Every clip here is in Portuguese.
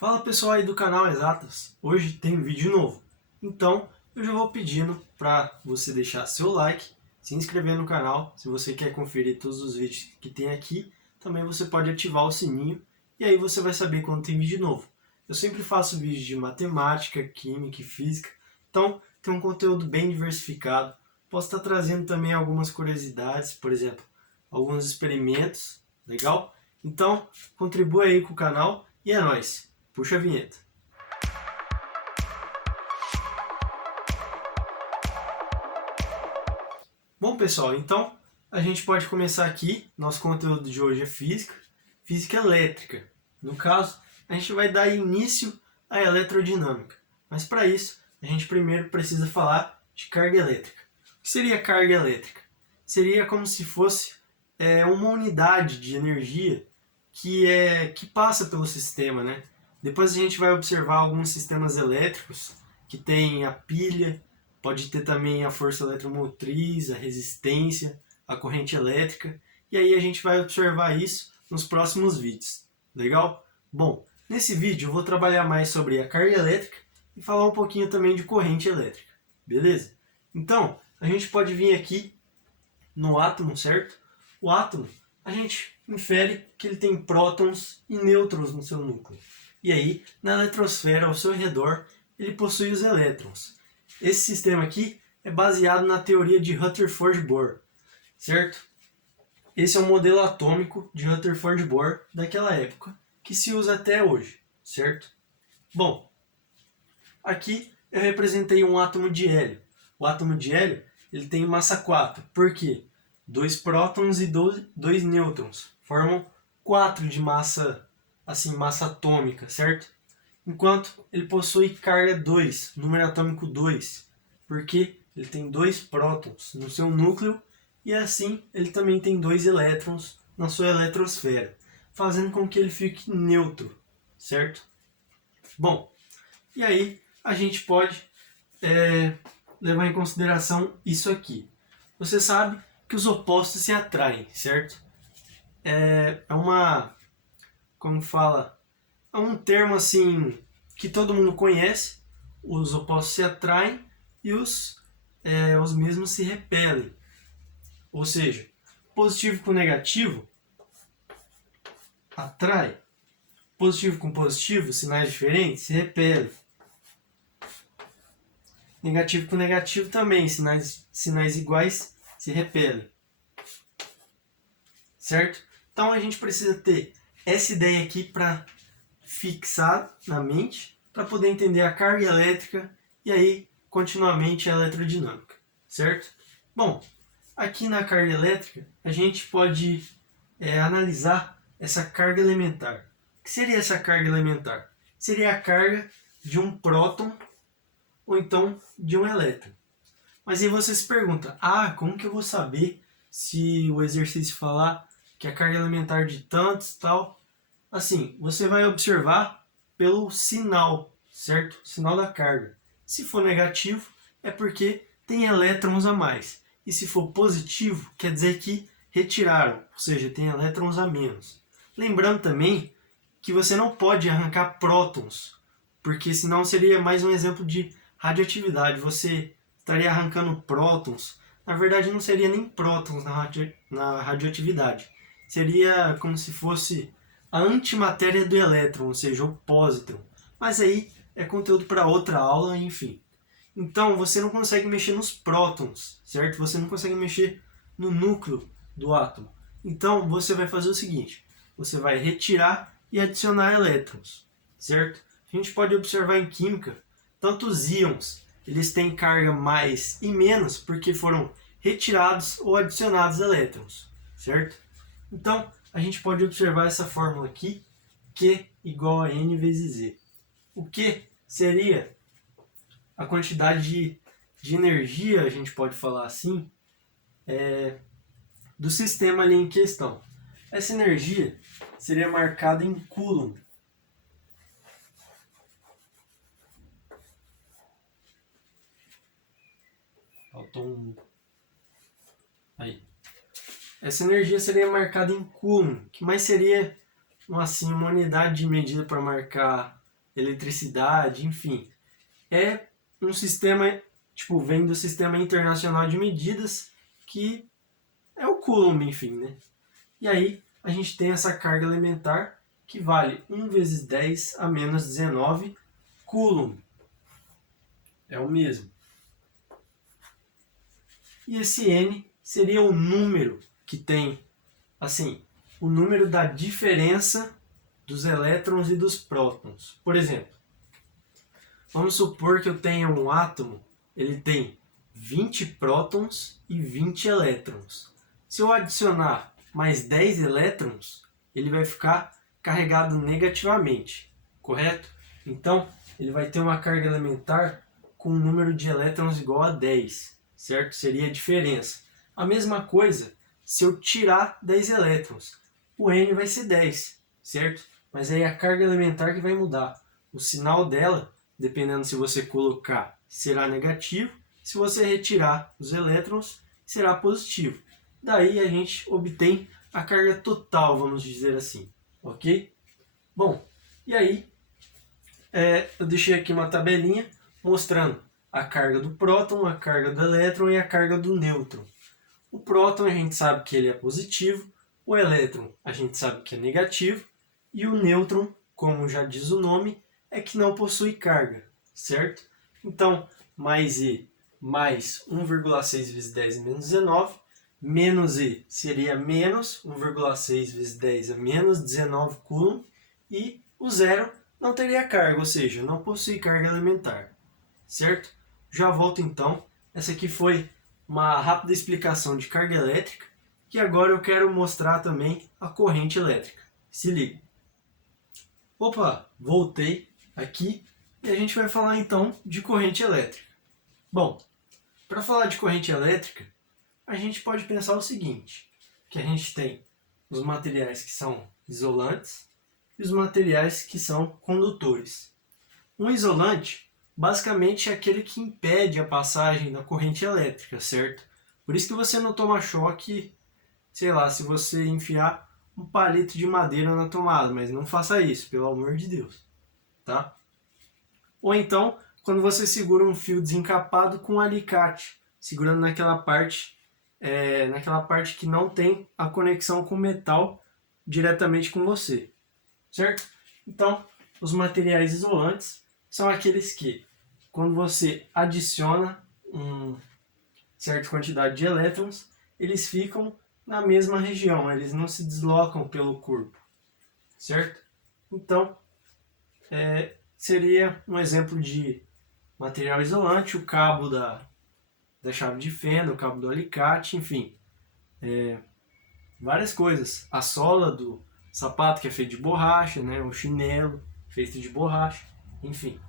Fala pessoal aí do canal Exatas, hoje tem vídeo novo, então eu já vou pedindo para você deixar seu like, se inscrever no canal, se você quer conferir todos os vídeos que tem aqui, também você pode ativar o sininho e aí você vai saber quando tem vídeo novo. Eu sempre faço vídeos de matemática, química e física, então tem um conteúdo bem diversificado, posso estar trazendo também algumas curiosidades, por exemplo, alguns experimentos, legal? Então contribua aí com o canal e é nóis! Puxa a vinheta. Bom pessoal, então a gente pode começar aqui. Nosso conteúdo de hoje é física, física elétrica. No caso, a gente vai dar início à eletrodinâmica. Mas para isso, a gente primeiro precisa falar de carga elétrica. O que seria carga elétrica? Seria como se fosse uma unidade de energia que passa pelo sistema, né? Depois a gente vai observar alguns sistemas elétricos que tem a pilha, pode ter também a força eletromotriz, a resistência, a corrente elétrica, e aí a gente vai observar isso nos próximos vídeos. Legal? Bom, nesse vídeo eu vou trabalhar mais sobre a carga elétrica e falar um pouquinho também de corrente elétrica. Beleza? Então, a gente pode vir aqui no átomo, certo? O átomo, a gente infere que ele tem prótons e nêutrons no seu núcleo. E aí, na eletrosfera ao seu redor, ele possui os elétrons. Esse sistema aqui é baseado na teoria de Rutherford-Bohr, certo? Esse é um modelo atômico de Rutherford-Bohr daquela época, que se usa até hoje, certo? Bom, aqui eu representei um átomo de hélio. O átomo de hélio ele tem massa 4. Por quê? 2 prótons e 2 nêutrons formam 4 de massa, assim, massa atômica, certo? Enquanto ele possui carga 2, número atômico 2, porque ele tem 2 prótons no seu núcleo e assim ele também tem 2 elétrons na sua eletrosfera, fazendo com que ele fique neutro, certo? Bom, e aí a gente pode levar em consideração isso aqui. Você sabe que os opostos se atraem, certo? É uma, como fala, é um termo assim que todo mundo conhece. Os opostos se atraem e os mesmos se repelem. Ou seja, positivo com negativo atrai. Positivo com positivo, sinais diferentes, se repelem. Negativo com negativo também, sinais iguais se repelem. Certo? Então a gente precisa ter essa ideia aqui para fixar na mente, para poder entender a carga elétrica e aí continuamente a eletrodinâmica. Certo? Bom, aqui na carga elétrica a gente pode analisar essa carga elementar. O que seria essa carga elementar? Seria a carga de um próton ou então de um elétron. Mas aí você se pergunta, como que eu vou saber se o exercício falar que a carga elementar de tantos tal? Assim, você vai observar pelo sinal, certo? Sinal da carga. Se for negativo, é porque tem elétrons a mais. E se for positivo, quer dizer que retiraram, ou seja, tem elétrons a menos. Lembrando também que você não pode arrancar prótons, porque senão seria mais um exemplo de radioatividade. Você estaria arrancando prótons. Na verdade, não seria nem prótons na radioatividade. Seria como se fosse a antimatéria do elétron, ou seja, o pósitron. Mas aí é conteúdo para outra aula, enfim. Então, você não consegue mexer nos prótons, certo? Você não consegue mexer no núcleo do átomo. Então, você vai fazer o seguinte. Você vai retirar e adicionar elétrons, certo? A gente pode observar em química, tanto os íons, eles têm carga mais e menos porque foram retirados ou adicionados elétrons, certo? Então, a gente pode observar essa fórmula aqui, Q igual a N vezes Z. O Q seria a quantidade de energia, a gente pode falar assim, do sistema ali em questão. Essa energia seria marcada em Coulomb. Faltou um... Aí. Essa energia seria marcada em Coulomb, que mais seria uma unidade de medida para marcar eletricidade, enfim. É um sistema, tipo, vem do Sistema Internacional de Medidas, que é o Coulomb, enfim, né? E aí a gente tem essa carga elementar que vale 1 vezes 10 a menos 19 Coulomb. É o mesmo. E esse N seria o número que tem, assim, o número da diferença dos elétrons e dos prótons. Por exemplo, vamos supor que eu tenha um átomo, ele tem 20 prótons e 20 elétrons. Se eu adicionar mais 10 elétrons, ele vai ficar carregado negativamente, correto? Então, ele vai ter uma carga elementar com um número de elétrons igual a 10, certo? Seria a diferença. A mesma coisa se eu tirar 10 elétrons. O N vai ser 10, certo? Mas aí a carga elementar que vai mudar. O sinal dela, dependendo se você colocar, será negativo. Se você retirar os elétrons, será positivo. Daí a gente obtém a carga total, vamos dizer assim. Ok? Bom, e aí eu deixei aqui uma tabelinha mostrando a carga do próton, a carga do elétron e a carga do nêutron. O próton a gente sabe que ele é positivo, o elétron a gente sabe que é negativo e o nêutron, como já diz o nome, é que não possui carga, certo? Então, mais E mais 1,6 vezes 10 menos 19, menos E seria menos 1,6 vezes 10 a menos 19 Coulomb, e o zero não teria carga, ou seja, não possui carga elementar, certo? Já volto então. Essa aqui foi uma rápida explicação de carga elétrica, que agora eu quero mostrar também a corrente elétrica. Se liga. Opa, voltei aqui e a gente vai falar então de corrente elétrica. Bom, para falar de corrente elétrica, a gente pode pensar o seguinte, que a gente tem os materiais que são isolantes e os materiais que são condutores. Um isolante, basicamente, é aquele que impede a passagem da corrente elétrica, certo? Por isso que você não toma choque, sei lá, se você enfiar um palito de madeira na tomada, mas não faça isso, pelo amor de Deus, tá? Ou então, quando você segura um fio desencapado com um alicate, segurando naquela parte que não tem a conexão com o metal diretamente com você, certo? Então, os materiais isolantes são aqueles que, quando você adiciona uma certa quantidade de elétrons, eles ficam na mesma região, eles não se deslocam pelo corpo, certo? Então, seria um exemplo de material isolante, o cabo da chave de fenda, o cabo do alicate, enfim, várias coisas. A sola do sapato, que é feito de borracha, né? O chinelo feito de borracha, enfim.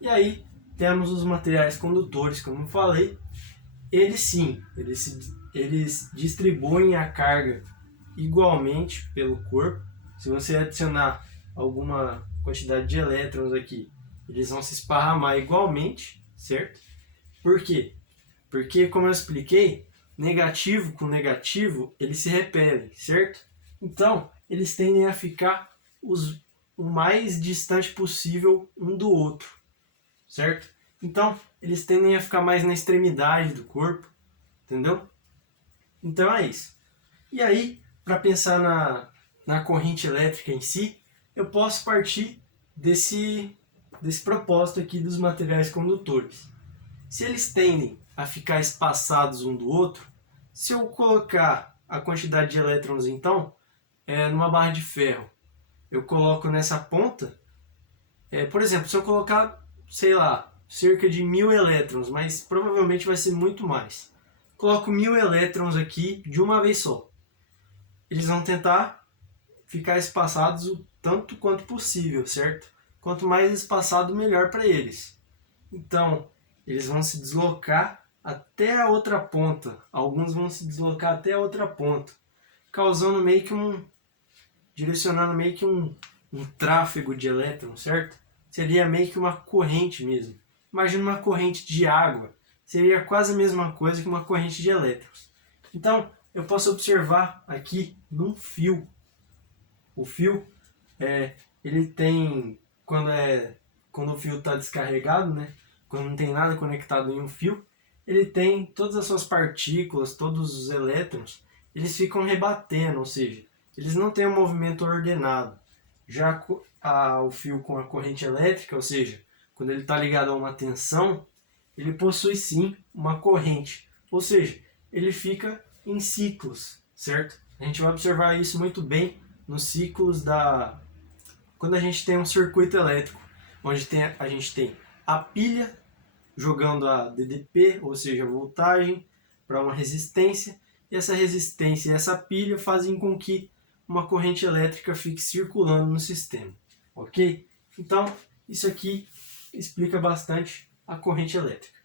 E aí temos os materiais condutores, como eu falei. Eles sim, eles distribuem a carga igualmente pelo corpo. Se você adicionar alguma quantidade de elétrons aqui, eles vão se esparramar igualmente, certo? Por quê? Porque, como eu expliquei, negativo com negativo, eles se repelem, certo? Então, eles tendem a ficar o mais distante possível um do outro, certo? Então, eles tendem a ficar mais na extremidade do corpo, entendeu? Então é isso. E aí, para pensar na corrente elétrica em si, eu posso partir desse propósito aqui dos materiais condutores. Se eles tendem a ficar espaçados um do outro, se eu colocar a quantidade de elétrons, então, numa barra de ferro, eu coloco nessa ponta, por exemplo, se eu colocar, sei lá, cerca de 1000 elétrons, mas provavelmente vai ser muito mais. Coloco 1000 elétrons aqui de uma vez só. Eles vão tentar ficar espaçados o tanto quanto possível, certo? Quanto mais espaçado, melhor para eles. Então, eles vão se deslocar até a outra ponta. Alguns vão se deslocar até a outra ponta, causando meio que direcionando meio que um tráfego de elétrons, certo? Seria meio que uma corrente mesmo. Imagina uma corrente de água. Seria quase a mesma coisa que uma corrente de elétrons. Então, eu posso observar aqui num fio. O fio, ele tem, quando é quando o fio está descarregado, né? Quando não tem nada conectado em um fio, ele tem todas as suas partículas, todos os elétrons, eles ficam rebatendo, ou seja, eles não têm um movimento ordenado. Já o fio com a corrente elétrica, ou seja, quando ele está ligado a uma tensão, ele possui sim uma corrente, ou seja, ele fica em ciclos, certo? A gente vai observar isso muito bem nos ciclos quando a gente tem um circuito elétrico, onde a gente tem a pilha jogando a DDP, ou seja, a voltagem, para uma resistência, e essa resistência e essa pilha fazem com que uma corrente elétrica fique circulando no sistema, ok? Então, isso aqui explica bastante a corrente elétrica.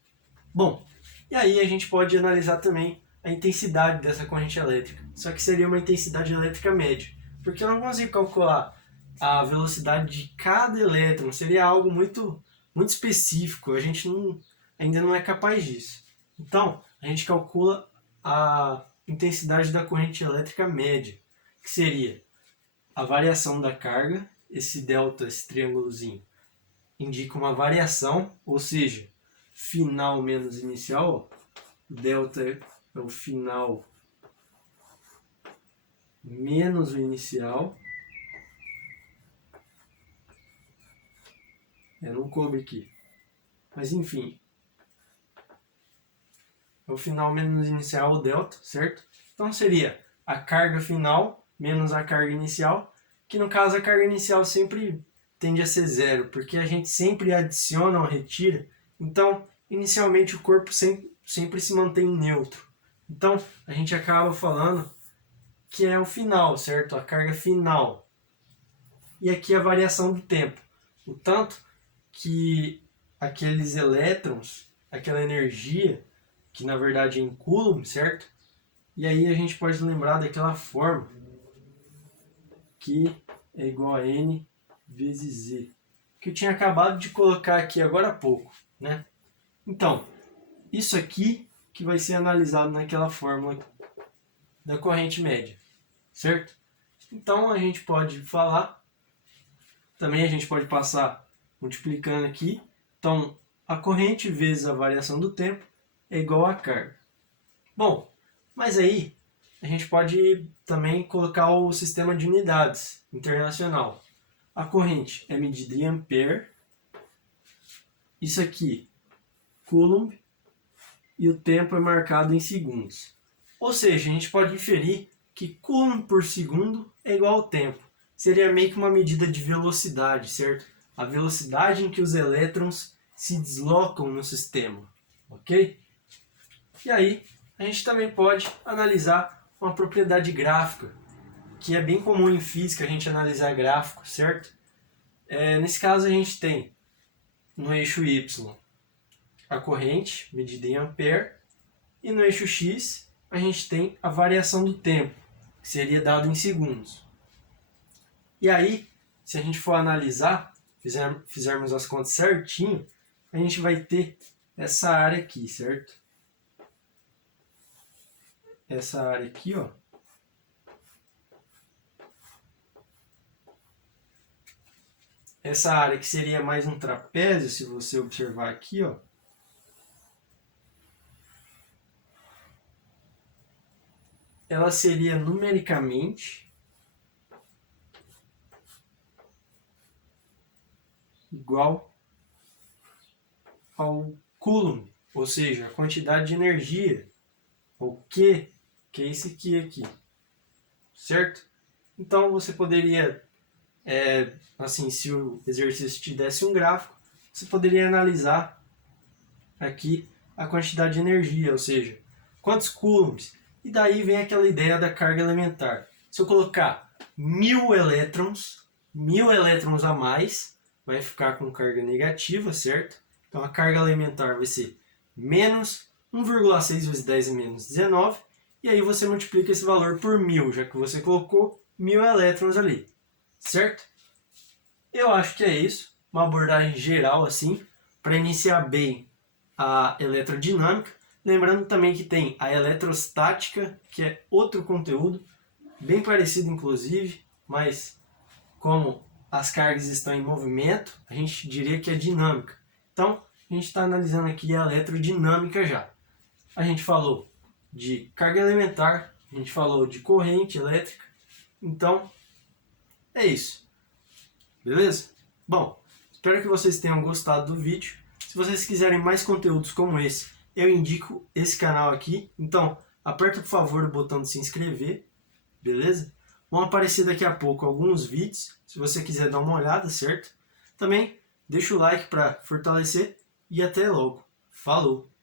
Bom, e aí a gente pode analisar também a intensidade dessa corrente elétrica, só que seria uma intensidade elétrica média, porque eu não consigo calcular a velocidade de cada elétron, seria algo muito específico, a gente ainda não é capaz disso. Então, a gente calcula a intensidade da corrente elétrica média, que seria a variação da carga, esse delta, esse triângulozinho, indica uma variação, ou seja, final menos inicial, o delta é o final menos o inicial. Não coube aqui. Mas enfim. É o final menos inicial, o delta, certo? Então seria a carga final menos a carga inicial, que no caso a carga inicial sempre tende a ser zero, porque a gente sempre adiciona ou retira. Então, inicialmente o corpo sempre se mantém neutro. Então, a gente acaba falando que é o final, certo? A carga final. E aqui a variação do tempo. O tanto que aqueles elétrons, aquela energia, que na verdade é em Coulomb, certo? E aí a gente pode lembrar daquela forma que é igual a N vezes Z, que eu tinha acabado de colocar aqui agora há pouco, né? Então, isso aqui que vai ser analisado naquela fórmula da corrente média, certo? Então a gente pode falar, também a gente pode passar multiplicando aqui. Então, a corrente vezes a variação do tempo é igual a carga. Bom, mas aí a gente pode também colocar o sistema de unidades internacional. A corrente é medida em ampere, isso aqui, Coulomb, e o tempo é marcado em segundos. Ou seja, a gente pode inferir que Coulomb por segundo é igual ao tempo. Seria meio que uma medida de velocidade, certo? A velocidade em que os elétrons se deslocam no sistema, ok? E aí, a gente também pode analisar uma propriedade gráfica, que é bem comum em física a gente analisar gráficos, certo? Nesse caso a gente tem, no eixo Y, a corrente, medida em ampere, e no eixo X a gente tem a variação do tempo, que seria dado em segundos. E aí, se a gente for analisar, fizermos as contas certinho, a gente vai ter essa área aqui, certo? Essa área aqui, ó. Essa área que seria mais um trapézio, se você observar aqui, ó. Ela seria numericamente igual ao Coulomb, ou seja, a quantidade de energia, ou Q, que é esse Q aqui, certo? Então você poderia, assim, se o exercício te desse um gráfico, você poderia analisar aqui a quantidade de energia, ou seja, quantos coulombs, e daí vem aquela ideia da carga elementar. Se eu colocar 1000 elétrons a mais, vai ficar com carga negativa, certo? Então a carga elementar vai ser menos 1,6 vezes 10 menos 19, e aí você multiplica esse valor por 1000, já que você colocou 1000 elétrons ali, certo? Eu acho que é isso, uma abordagem geral assim, para iniciar bem a eletrodinâmica. Lembrando também que tem a eletrostática, que é outro conteúdo, bem parecido inclusive, mas como as cargas estão em movimento, a gente diria que é dinâmica. Então, a gente está analisando aqui a eletrodinâmica já. A gente falou de carga elementar, a gente falou de corrente elétrica. Então, é isso. Beleza? Bom, espero que vocês tenham gostado do vídeo. Se vocês quiserem mais conteúdos como esse, eu indico esse canal aqui. Então, aperta por favor o botão de se inscrever, beleza? Vão aparecer daqui a pouco alguns vídeos, se você quiser dar uma olhada, certo? Também deixa o like para fortalecer e até logo. Falou!